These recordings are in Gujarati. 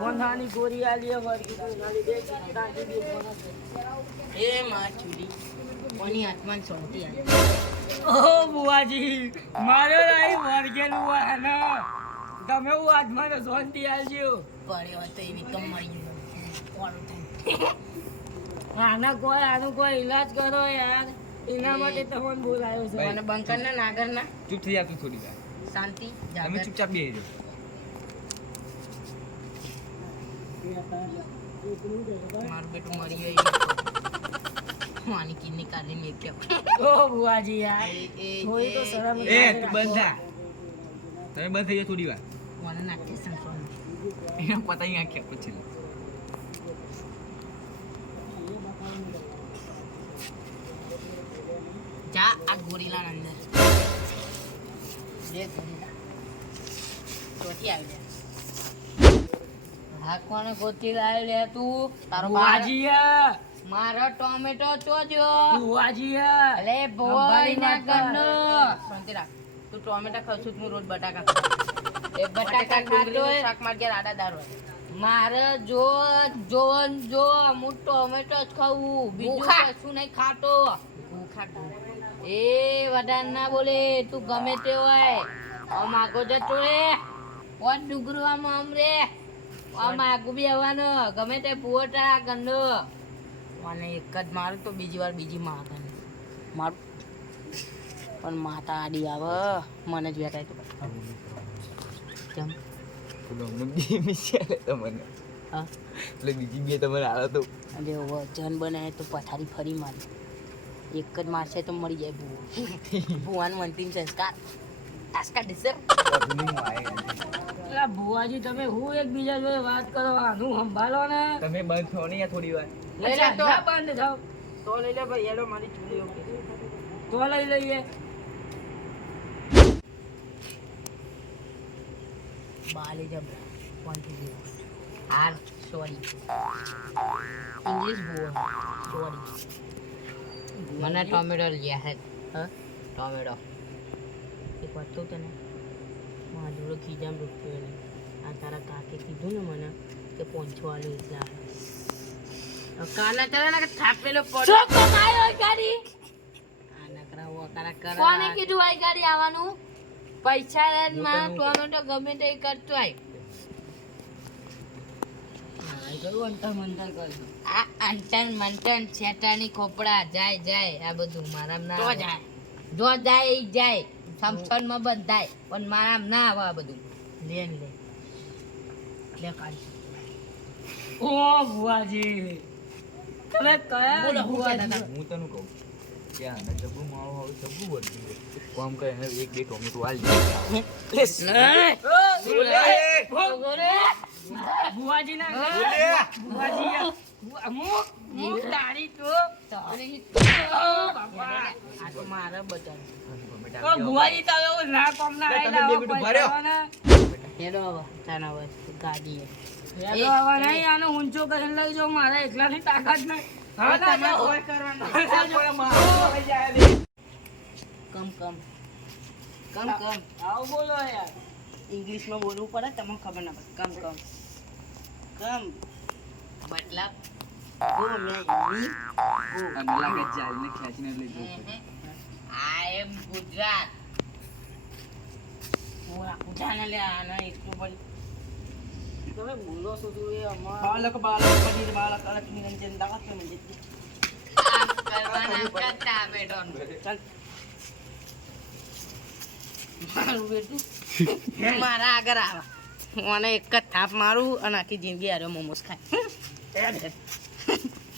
બેભાની ગોરી આલી વર્ગી નાલી દે કાંજી બેભાના એ માં ચૂડી કોની હાથમાં સોંટી આવી ઓ બુવાજી મારો નહીં વર્ગેલું આને તમે હું આજમાં શાંતિ આલજો પડ્યો તો એવી કમ મરી ગયો આનું કોઈ ઈલાજ કરો યાર એના માટે તમને બોલાયો છે મને બંકરના નાગરના ચૂપ થઈ જા તું થોડી વાર શાંતિ તમે જાગર ચૂપચાપ બેહી જાઓ મારું બેટું મરી ગયું માની કિડની કાઢી મેં કેમ ઓ બુવાજી યાર થોડી તો શરમ એ તું બંધ થા તમે બંધ થઈ જાઓ થોડી વાર મને નાખે સંસોન એના પતાઈ નાખ્યા પછી જા આ ગોરીલા અંદર જે ગોરીલા ચોથી આવી જા હા કોને ગોતી લાવી લે તું તારો બુવાજી મારો ટોમેટો ચોજો બુવાજી અલે બોય ના ગનો શાંતિ રાખ તું ટોમેટા ખાશું હું રોજ બટાકા ખાઉં. એ બટાકા ખાતો શાક માર ગયા આડા દારો મારે જો જોન જો હું ટોમેટો જ ખાવું બીજું કશું નહીં ખાતો એ વધાર ના બોલે તું ગમે તે હોય આમ આગો જતો રે કોણ ડુગરવામાં આમ રે આમ આગું બી આવવાનો ગમે તે પુવટા ગંદો મને એક જ મારું તો બીજી વાર બીજી માં મારું પણ માતા આડી આવે મને જ વેટાય તો કેમ તમને હા એટલે બીજી બે તમારે આવે તો અરે વજન બનાવે તો પથારી ફરી મારી એક જ મારશે તો મરી જાય ભૂવો ભૂવાનું અંતિમ સંસ્કાર આસ્કા ડિસર બુવાજી તમે હું એકબીજા જોડે વાત કરો આનું સંભાળો ને તમે બંધ થો નહીં થોડી વાર લઈ લે તો ના બંધ થાવ તો લઈ લે ભાઈ હેલો મારી ચૂલી ઓકે તો લઈ લઈએ બાલી જબરા કોણથી જીવો આર સોરી ઇંગ્લિશ બોલ સોરી મને ટોમેટો લ્યા હે ટોમેટો એક વાત કહું તને મારા જોડે ખીજામ રૂપિયો નહીં આ તારા કાકે કીધું ને મને કે પોંછો આલું એટલા કાના તારા ના થાપેલો પડ્યો શું કમાયો ગાડી આ નકરા વકારા કરે કોને કીધું આ ગાડી આવવાનું પૈસા લે માં ટોમેટો ગમે તે કરતો આય આ અંતન મંતન છેટાની ખોપડા જાય જાય આ બધું મારામ ના તો આવે. જાય જો જાય ઈ જાય સમસન માં બંધાય પણ મારામ ના આવે આ બધું લે લે લે કાઢી ઓ બુવાજી તમે કયા બોલો, હું બુવાજી? કહેતા હું તને કહું કે આને જબરું માળો હવે જબરું વધ્યું છે. એક કામ કરે એને એક બે ટોમેટો આલી દે બુવાજી ના બુવાજી અમુક તારી તો આ તો મારા બટન ઓ બુવાજી તમે ના કોમ ના તમે બે મિનિટ ઉભા રહ્યો. હેડો હવે તાના હવે ગાડી આનો ઊંચો કરીને લઈ જાઓ મારા એકલાની તાકાત નહીં હવે ના જાઓ. કમ કમ કમ કમ આવું બોલો યાર ઇંગ્લિશમાં બોલવું પડે તમને ખબર ના પડે કમ કમ કમ મતલબ ઓ મેં અને લાગે જાલને ખેંચીને લઈ જવું પડે. આઈ એમ ગુજરાત હું આ ગુજરાત લે આના એટલું પણ તમે બોલો છો તું એ અમાર બાલક પનીર બાલક અલક નિરંજન દાવત में मुझे કરવાના કરતા બેડોન ચાલ મારું બેટું મારા આગળ આવા મને એક જ થાપ મારું અને આખી જિંદગી હારે મોમોસ ખાય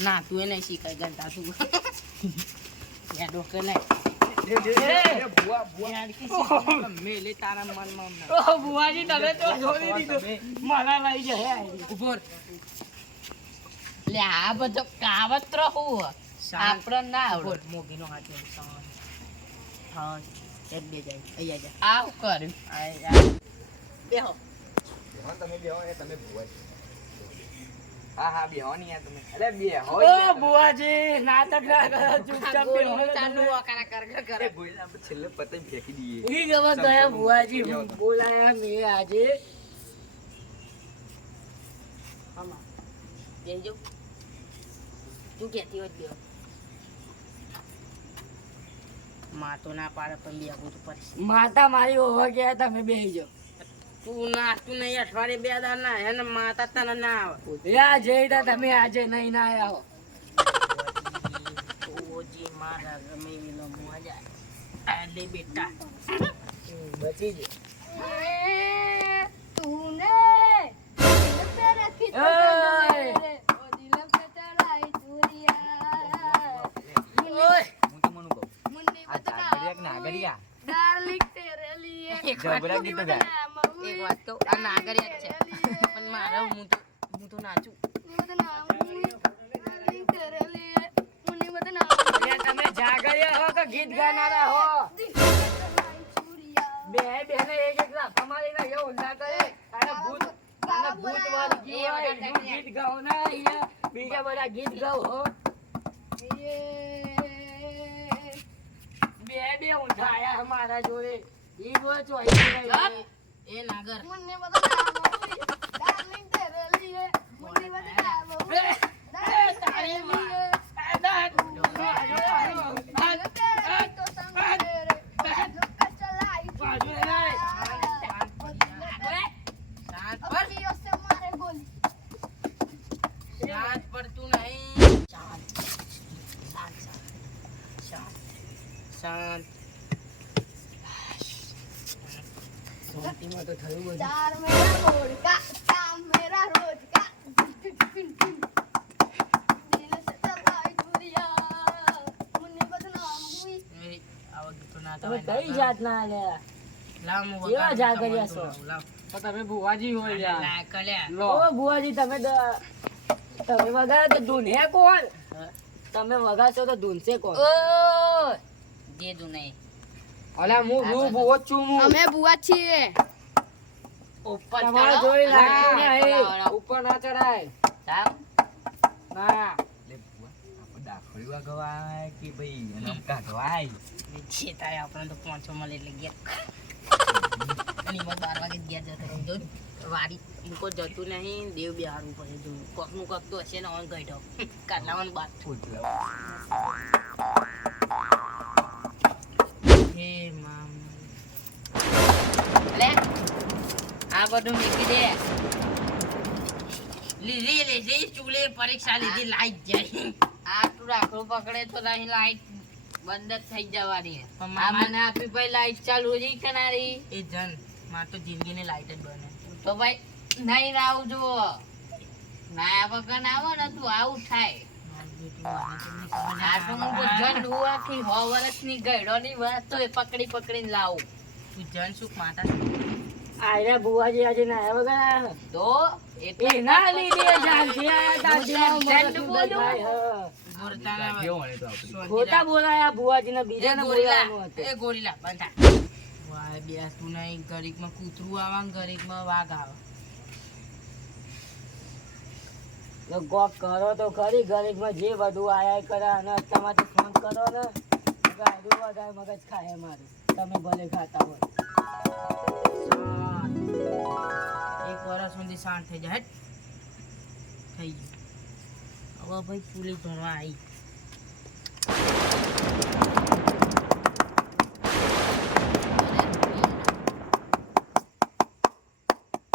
ના તું એ નહીં શીખાય ગંતા તું યા ડોકે નહીં મેલે તારા મનમાં ઓ બુવાજી તમે તો છોડી દીધું મારા લઈ જાય ઉભો લે આ બધો કાવતરો હું આપણે ના આવડે મોગીનો હાથ હા એક બે જાય અહીંયા જા આવ કર બેહો બેહો તમે બેહો એ તમે ભૂવાય. હા હા બેહો નહીં યાર તમે અરે બેહો ઓ બુવાજી નાટક ના કરો ચૂપચાપ બેહો ચાલુ તમે. વકારા કર અરે ભૂલા આપણે છેલ્લે પતંગ ફેંકી દઈએ. ઈ ગવા ગયા બુવાજી બોલાયા મેં આજે બેહી જાઓ. તું કહેતી હોય તો બેહો. માં તો ના પાડે પણ બેહવું તો પડશે. માતા મારી ઓવા ગયા તમે બેસી જાઓ. તું નાચતું નહીં અઠવાડિયે 2 દાડા ના હે ને માતા તને ના આવે. યા જઈતા તમે આજે નહીં ના આવો. ઓજી મારા ગમે એનો મજા આ દે બેટા. બચી જ. तूने दिल पे रखी तो ओए। मेरे ओ दिल पे चढ़ाई चूड़ियां ઓય હું તમને કહું मुन्नी આ ચાકરિયા કે નાગરિયા डार्लिंग तेरे लिए જબરા ગીતો ગાય એક વાત તો આ નાગરિયા જ છે પણ મારે હું તો નાચું. डार्लिंग तेरे लिए मुन्नी बदनाम અલ્યા તમે જાગરિયા હો કે ગીત ગાનારા હો? બે બેને એક એક લાફા મારીને એવું ના કરે. આને ભૂત વાળું ગીત હોય, એનું ગીત ગાઓ ના અહીંયા. બીજા બધા ગીત ગાઓ હો. બે ઊંધા આયા અમારા જોડે. ઈ બોલ ચોઈ ચાલ. એ નાગર मुन्नी बदनाम डार्लिंग तेरे लिए मुन्नी बदनाम તારી માં. तो संग मेरे दिल पे चढ़ाई चूड़ियां શાંત પર अखियों से मारे गोली શાંત પર તું નહીં. શાંત શાંત શાંત શાંત. શાંતિમાં તો થયું બધું. चार मेरा रोड का काम मेरा रोज का दिल से चढ़ाई चूड़ियां मुन्नी बदनाम हुई એ આવા ગીતો ના તમે ગાવાય. કઈ જાતના આલ્યા? લાવ હું કેવા વગાડું, જાગરિયા તમારે છો? તો લાવ. તો તમે ભુવાજી હોય યાર. લાય કલ્યા. ઓ ભુવાજી તમે તમે વગાડો તો ધૂને કોણ? હા. તમે વગાડશો તો ધૂનશે કોણ? ઓય દે દઉં નહીં. અલા હું ભુવો જ છું હું. અમે बुआ છીએ ઉપર તમારા ચડો. જોડે ના, લાગતું નહીં. ચડાવો. ઉપર ના ચડાય. ચાલ. ના. એટલે ભુવા, આપણે દાખવડી ગવાય કે ભાઈ એનો કાઢવાય જે થાય આપણે તો 500 મળે એટલે ગયા. અને એમાં 12 વાગે ગયા જતો રહું. જો વાડી મૂકો જતું નહીં. દેવ બિહારવું પડે. જો કોકનું કોક તો હશે ને ઓન ગઈઢો કાઢલાવાનું બાદ. હે મામ અલે આ બધું મૂકી દે. લીધી ચૂલે પરીક્ષા લીધી લાઈટ જાય. આ તું રાખડું પકડે તો નહીં લાઈટ બંધ જ થઈ જવાની. આ મને આપી ભાઈ લાઈટ ચાલુ રહી કનારી એ જન માં તો જિંદગીની લાઈટ જ બને. તો ભાઈ નહીં આવું જુઓ ના વગર આવો ને તું આવું થાય. આ તો હું જન ડુઆથી 100 વર્ષની ગયડોની વાત તો એ પકડીને લાવું. તું જન સુખ માતા આયરા ભુવાજી આજે ના વગર તો એના લીધે જાનથી આયા તા જેવા ઝંડ મગજ બોલું. થાય, હા. કેવો મળે તો આપણે ખોટા બોલાયા ભુવાજીને બીજાને બોલાવાનું એ હતું. ગોરીલા બંધા વાય બેસતું નહીં. ગરીકમાં કૂતરું આવે ને ગરીકમાં વાઘ આવે. તો ગોક કરો તો ખરી ગરીબમાં જે બધું આયા એ કરે અને તમારે ફોન કરો ને ગાડું વધારે મગજ ખાય મારું. તમે ભલે ખાતા હોય. શાંત. એક વર્ષ સુધી શાંત થઈ જાય. હેટ. થઈ ગયું. હવે ભાઈ પુલી ભણવા આવી.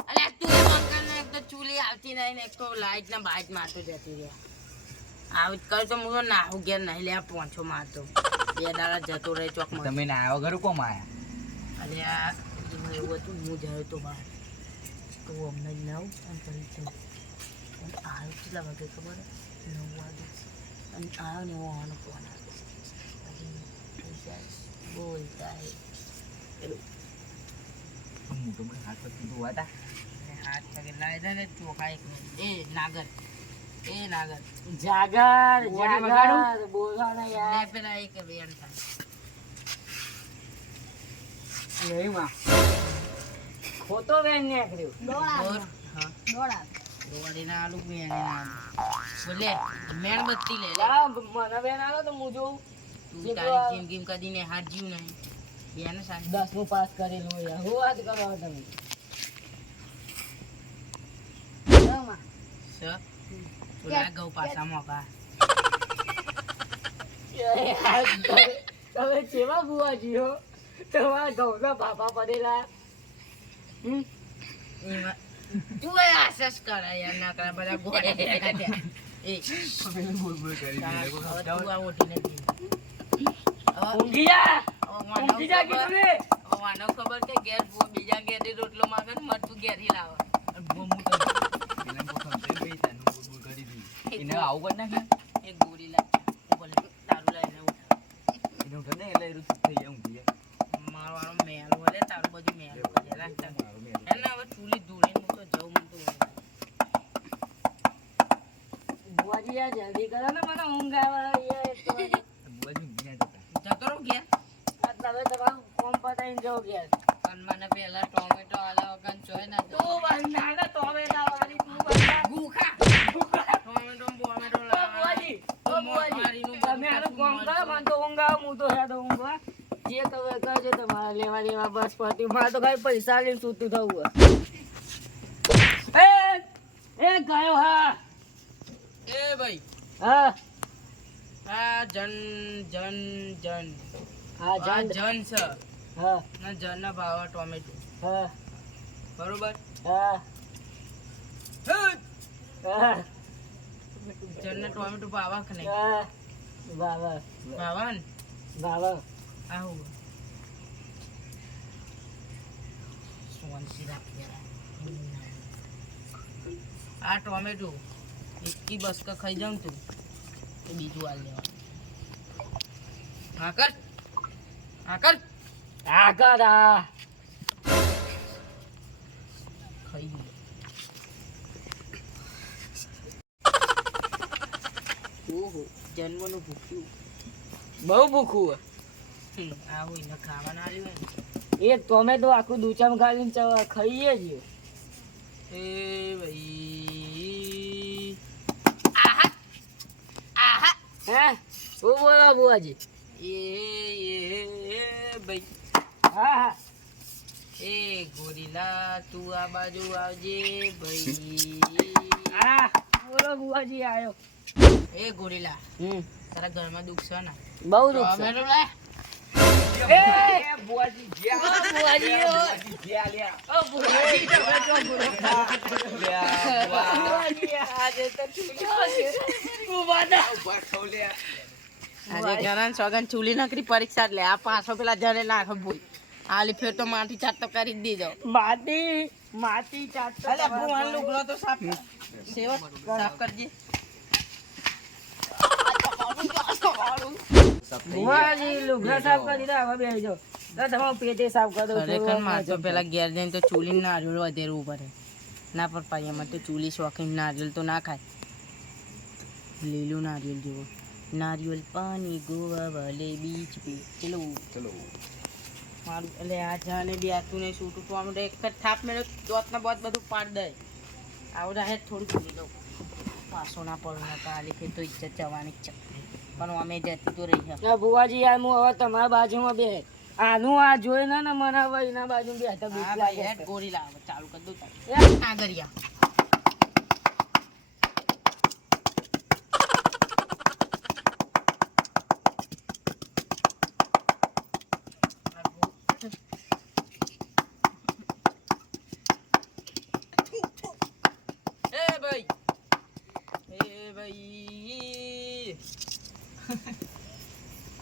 અલ્યા તું એ મકાન એક તો ચૂલી આવતી નહીં ને એક તો લાઈટ ના બાઈટ મારતો જતી રહ્યા. આવું જ કર તો હું નાહું ઘેર નહીં લે 500 મારતો. 2 દાડા જતો રહે ચોકમાં. તમે ના આવ્યો ઘરું કોમ આયા અલ્યા એમાં એવું હતું હું જયો તો બહાર તો અમને જ નાવ અને ફરી જવું અને આવ્યો કેટલા વાગે ખબર 9 વાગે અને આવ્યો ને એવો આનો ફોન આવ્યો પછી પૈસા બોલતા હે પેલું હું તો મને હાથ પર કીધું હતા અને હાથ પગે લાવી દે ને ચોખા એક એ નાગર જાગર ભુવાજી જાગર વગાડું? બોલો ને યાર. લે પેલા એક વેણ થાય નહીં માં. ખોટો વેણ નીકળ્યો. બોલ. હા દોડીને આલુ વેણ બોલે મેણબત્તી લે લે. લા, મને વેણ આલો તો હું જોઉં. તું તારી જિંદગીમાં કદી ને હાર જીવ નહીં બેન સાચી 10મું પાસ કરેલું યાર. હું વાત કરો તમે. સ પેલા ઘઉં પાછા મોગા. તમે કેવા બુઆજી હો? તમારા ઘઉંના બાપા પડેલા. એમાં તું એ આશા કરે યાર, ના કરે બધા ગોળે ભેગા થયા. એ બોલ બોલ કરી હવે તું આ ઓઢીને પી. ઊંઘી જા. હવે મને ઊંઘી જા કીધું ને. મને ખબર કે ઘેર ભૂ બીજા ઘેરથી રોટલો માંગે ને મરતું ઘેરથી લાવે. એને આવું કરી નાખે એ ગોળી લાગે બોલે તારું લઈને ઉઠ. એને ઉઠે ને એટલે ઋતુ થઈ જાય ઊંઘી જાય. મારો વાળો મેલ બોલે તારું બધું મેલ બોલે રાખતા એને હવે ચૂલી ધૂળીને હું તો જવું મને તો બુઆજી યાર જલ્દી કરો ને, મને ઊંઘ આવે યાર. એક તો બુઆજી ઊંઘી ના જતા. જતો રહું ઘેર. આ તમે તમારું કોમ પતાવીને જાઓ ઘેર. પણ મને પેલા ટોમેટો આલા વગર ચોય ના તું બંધા ને ટોમેટા વાળી, તું બંધા. ગુખા ટોમેટો બોમેટો બુઆજી, બુઆજી, તમે આનું કોમ કરો, મને તો ઊંઘ આવે, હું તો હેડો ઊંઘવા. જે તમે કરજો તમારે લેવા દેવા બસ પતી. મારે તો ખાલી પૈસા લઈને સૂતું થવું હોય. એ ગયો હા. એ ભાઈ હા આ જન જન જન હા આ જાન. જન છે હા ના જન ના ભાવ ટોમેટો હા બરોબર. હા હા જન ના ટોમેટો ભાવા કે નહીં? હા. બાબા ભાવા ને બાબા આવું સોનસી રાખી આ ટોમેટો એકી બસકા ખાઈ જાઉં તું તો બીજું હાલ લેવા. હા કર હા કર આગળ આ. ખાઈ ગયું. ઓહો જન્મનું ભૂખ્યું. બહુ ભૂખું આવું એને ખાવાના આવ્યું હોય એક ટોમેટો આખું દૂચામ ખાઈને ખાઈએ છીએ. ને. એ ભાઈ આહા આહા હે શું બોલો બુઆજી? એ ભાઈ હા હા એ ગોરીલા તું આ બાજુ આવજે ભાઈ. હા બોલો બુઆજી આવ્યો. એ ગોરીલા તારા ઘરમાં દુઃખ છે ને? બહુ દુઃખ છે. ટોમેટો લે. એ બુઆજી જ્યાં બુઆજી બુઆજી જ્યાં લ્યા. ઓ બુઆજી તમે તો લ્યા, બુઆ. બુઆજી આજે તો ઠીક છે. બુઆડા ઉભા થો લ્યા. આજે ઘણા સોગન ચૂલી નકરી પરીક્ષા લે આ પાછો પેલા જને નાખ ભૂલ આલી ફેર તો માટી ચાટ તો કરી જ દીધો. માટી ચાટતો અલે ભગવાન લુગડો તો સાફ સેવક સાફ કરજે. બુઆજી લુગડા સાફ કરી દીધા, હવે બેસી જાઓ. તો તમારું પેટે સાફ કરી દઉં. ખરેખર માર તો પેલા ઘેર જઈને તો ચૂલી નારિયેળ વધેરવું પડે. ના પર પાઈ એમાં તો ચૂલી શોખીન નારિયેળ તો ના ખાય. લીલું નારિયેળ જેવો નારિયેળ પાણી ગોવા વાલે બીચ પે ચલો ચલો મારું એટલે આ જાને બી આતું નહીં છૂટું તો આમ એક જ થાપ મેળો દોતના બોત બધું પાડ દે. આવડા હે થોડું ભૂલી દઉં પાછો ના પડું ના કાલી ફેર તો ઇજ્જત જવાની જ છે પણ અમે જતી તો રહી છે. બુઆજી યાર હું હવે તમારા બાજુમાં બે આનું આ જોઈ ને મને હવે એના બાજુ બે બીક હા લાગે ભાઈ છે. ગોળી લાવો ચાલુ કરી દઉં તારે. એ, આગળિયા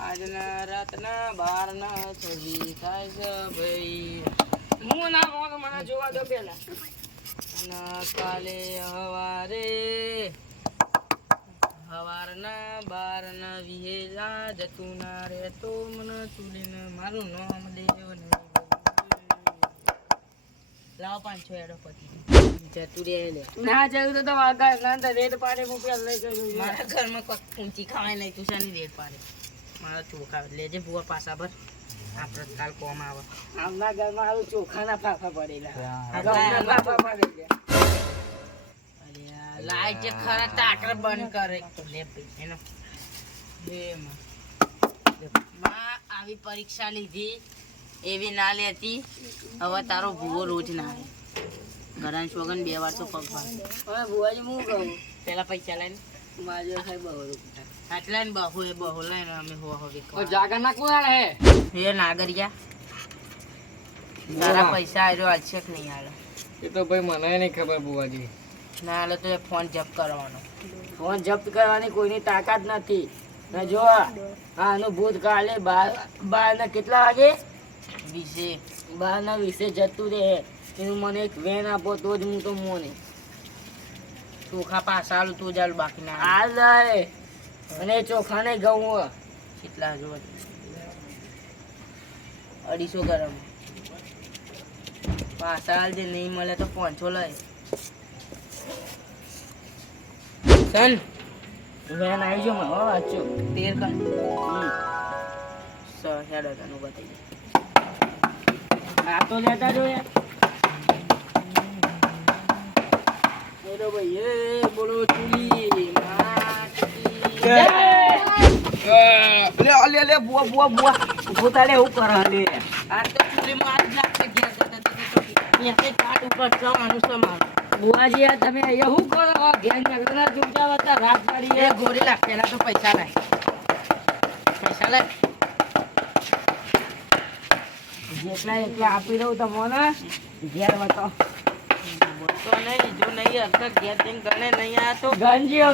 આજના રાતના 12 ના 26 થાય છે ભાઈ. હું ના મોનો મને જોવા દો પેલા. અને કાલે હવારના 12 ના વિહેલા જતું ના રે તો મને ચૂલીને મારું નામ દેવ ને લાવ 500 એડો પતી જતું રે લે. ના જવું તો તમારા ઘર ના અંદર રેત પાડે હું પેલા લઈ ગયો. મારા ઘરમાં કોઈ ઊંચી ખાવાય નહીં તું શાની રેટ પાડે. મારા ચોખા લેજે ભૂવા પાછા ભર આપણે કાલ કોમ આવે. આમના ઘરમાં આવું ચોખાના ફાફા પડેલા. આપણા ઘઉંના ફાફા પડેલા. અરે આ લાઈટ જે ખરા ટાકર બંધ કરે તો લે ભાઈ એનો બે માં આવી પરીક્ષા લીધી એવી ના લેતી હવે તારો ભૂવો રોજ ના આવે. ઘણા છોગન 2 વાર તો પગ ભાગે. હવે બુઆજી હું કહું પેલા પૈસા લઈને માજો સાહેબ બહુ રૂપિયા. આટલા ને બહુ એ બહુ લઈને અમે હો હવે જાગર ના કોણ હે એ નાગરિયા તારા પૈસા આવ્યો હાલશે કે નહીં હાલે એ તો ભાઈ મને નહીં ખબર બુવાજી ના હાલે તો એ ફોન જપ્ત કરવાનો ફોન જપ્ત કરવાની કોઈની તાકાત નથી. ને જો આનું ભૂતકાલે 12 ને કેટલા વાગે? 20 12 ના 20 જતું રહે. એનું મને એક વેન આપો તો જ હું તો મોને ચોખા પાછા આલું તું જાલું બાકી ના હાલ જાય. અને ચોખા નહીં ઘઉં કેટલા જો 250 ગરમ પાછા હાલ જે નહીં મળે તો 500 લઈ ચલ વેન આવી ગયો મને હો વાંચો. 13 કર હમ. હેડો તને બતાવી આ તો લેતા જો યાર. બોલો ભાઈ એ બોલો ચૂલી લે લે બુવા પોતાને એવું કરે લે. આ તો ચૂલીમાં આજ લાગશે ઘેર જતા ત્યાંથી કાટ ઉપર જવાનું છે મારું બુઆજી આ તમે અહીંયા શું કરો? ઘેર નગરના ચૂંટા વત્તા રાત પાડી એ ગોરી પેલા તો પૈસા લાય જેટલા એટલા આપી દઉં તમને ઘેર બતાવો. તો નહીં જો નહીં હરકત ઘેર જઈને ગણે નહીં આ તો ગંજીઓ